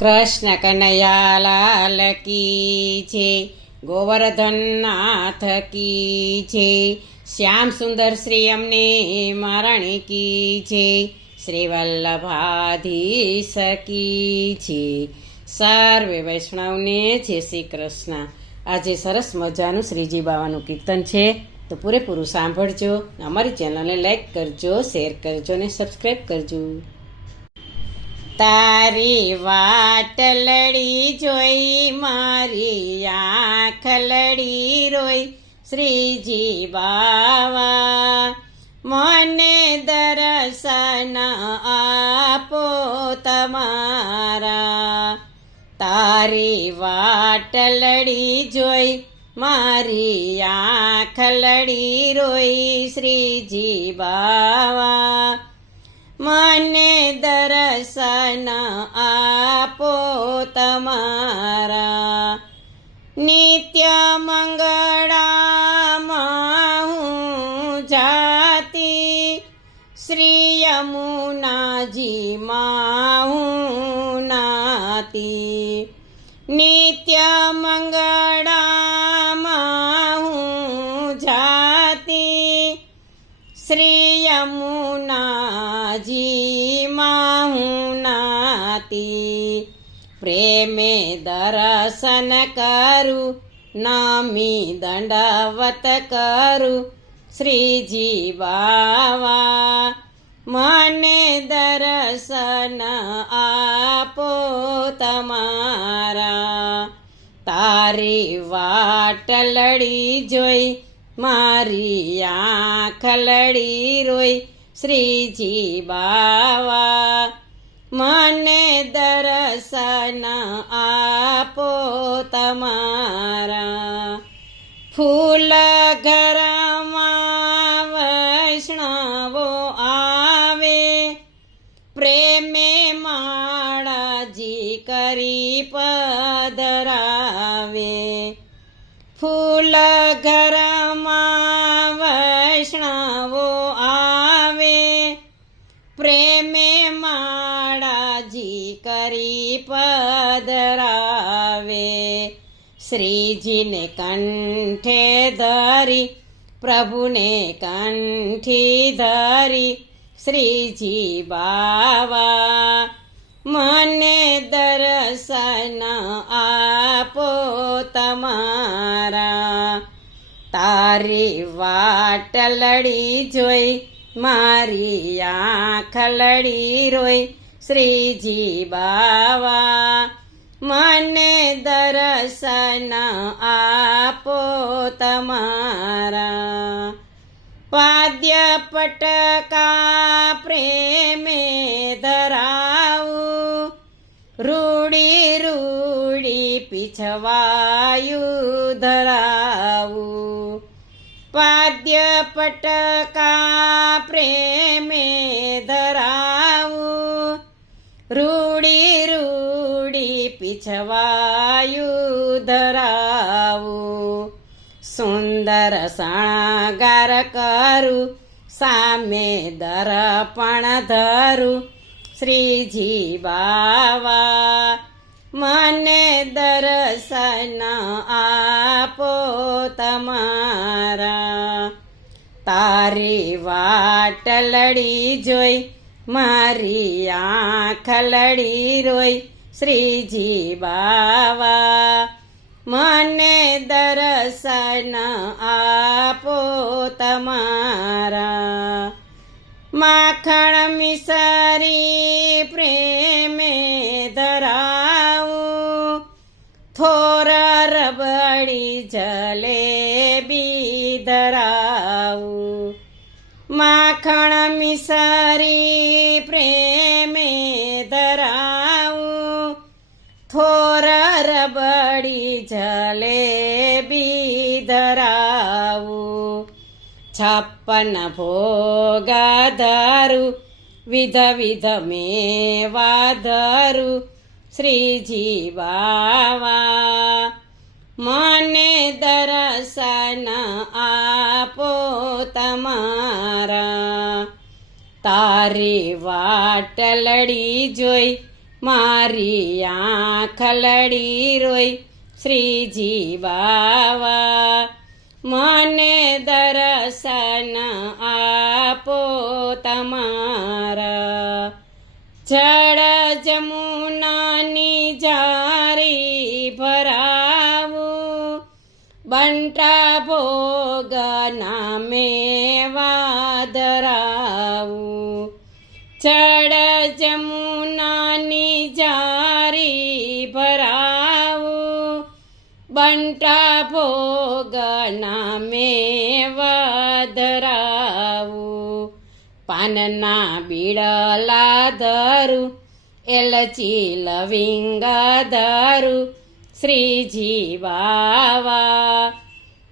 કૃષ્ણ કનૈયા લાલ કી છે, ગોવર્ધન નાથ કી છે, શ્યામ સુંદર શ્રી અમને મહારાણી કી છે, શ્રી વલ્લભાધીશ કી છે. સર્વે વૈષ્ણવને જય શ્રી કૃષ્ણ. આજે સરસ મજાનું શ્રીજી બાવાનું કીર્તન છે, તો પૂરેપૂરું સાંભળજો. અમારી ચેનલને લાઈક કરજો, શેર કરજો અને સબસ્ક્રાઈબ કરજો. તારી વાટ લડી જોઈ મારી આંખ લડી રોઈ, શ્રીજી બાવા મને દર્શન આપો તમારા. તારી વાટ લડી જોઈ મારી આંખ લડી રોઈ, શ્રીજી બાવા મને દર્શન આપો તમારા. નિત્ય મંગળામાં હું જાતી, શ્રી યમુનાજીમાં હું નાતી. નિત્ય મંગળામાં હું જાતી, શ્રી યમુનાજીમાં હું નાતી. પ્રેમે દર્શન કરું, નમી દંડવત કરું, શ્રીજી બાવા મને દર્શન આપો તમારા. તારી વાટ લડી જોઈ મારી આંખ લડી રોઈ, શ્રીજી બાવા મને દર્શન આપો તમારા. ફૂલ ઘરમાં વૈષ્ણવો આવે, પ્રેમે માળાજી કરી પધરાવે. ફૂલ ઘરમાં વૈષ્ણવો આવે, પ્રેમે માળાજી કરી પધરાવે. શ્રીજીને કંઠે ધરી, પ્રભુને કંઠી ધરી, શ્રીજી બાવા મને દર્શન આપો તમારા. તારી વાટ લડી જોઈ મારી આંખ લડી રોઈ, શ્રીજી બાવા મને દર્શન આપો તમારા. પાદ્ય પટકા પ્રેમે ધરાવું, રૂડી રૂડી પીછવાયું ધરાવું. પાદ્ય પટકા પ્રેમે ધરાવું, રૂડી રૂડી પીછવાયું ધરાવું. સુંદર શણગાર કરું, સામે દર્પણ ધરું, શ્રીજી બાવા મને દર્શન આપો તમારા. તારી વાટ લડી જોઈ મારી આંખ લડી રોઈ, શ્રીજી બાવા મને દર્શન આપો તમારા. માખણ મિસરી પ્રેમે ધરાવું, થોર રબડી જલેબી ધરાવું. માખણ મિસરી પ્રેમે ધરાવું, થોર રબડી જલેબી ધરાવું. 56 ભોગ ધરું, વિધ વિધ મેવા ધરું, શ્રીજી બાવા મને દર્શન આપો તમારા. તારી વાટ લડી જોઈ મારી આંખ લડી રોય શ્રીજી બાવા. મને દર્શન આપો તમારા, જળ જમુનાની જારી ભરાવું, બંટા ભોગના મેવા ધરાવું. જળ જમુનાની જારી ભરાવું, બંટા ભોગના મેવા ધરાવું. પાનના બીડલા ધરું, એલચી લવિંગ ધરું શ્રીજી બાવા.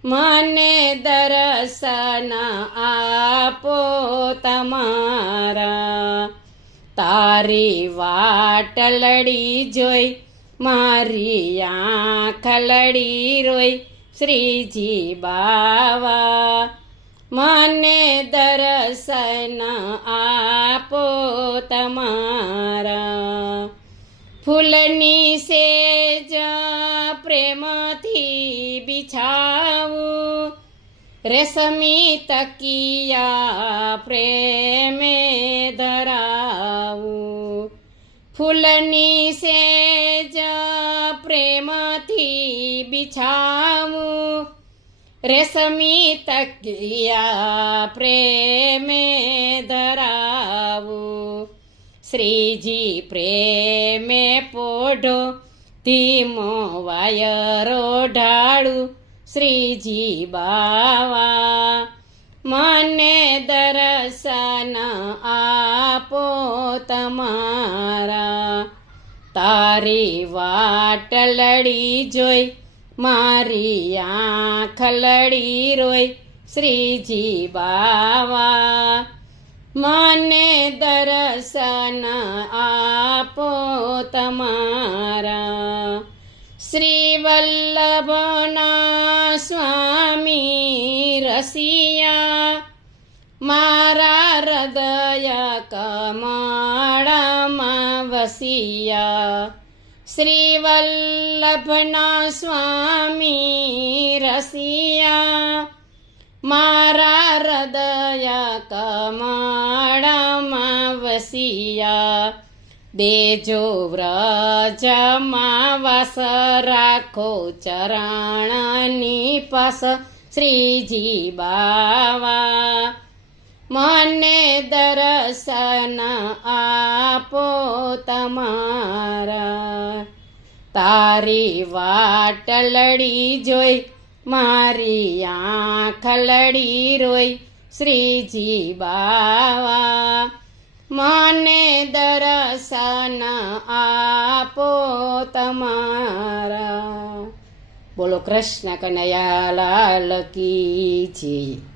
મને દર્શન આપો તમારા, તારી વાટ લડી જોઈ મારી આંખ લડી રોય શ્રીજી બાવા. મને દર્શન આપો તમારા, ફૂલની સેજ પ્રેમથી બિછાવું, રેશમી તકિયા પ્રેમે ધરાવું. ફૂલની સેજ પ્રેમથી બિછાવું, રેશમી તકિયા પ્રેમે ધરાવું. શ્રીજી પ્રેમે પોઢો ધીમો વાયરો ઢાળું શ્રીજી બાવા. મને દર્શન આપો તમારા, તારી વાટ લડી જોઈ મારી આંખ લડી રોય શ્રીજી બાવા. મને દર્શન આપો તમારા, શ્રી વલ્લભના સ્વામી રસિયા, મારા હૃદય કમળમાં વસિયા. શ્રી વલ્લભના સ્વામી રસિયા, મારા હૃદય કમળમાં વસિયા. દેજો વ્રજમાં વાસ રાખો ચરણની પાસ શ્રીજી બાવા. મને દર્શન આપો તમારા, તારી વાટ લડી જોઈ મારી આંખ લડી રોય શ્રીજી બાવા. મને દર્શન આપો તમારા. બોલો કૃષ્ણ કનૈયા લાલ કી જય.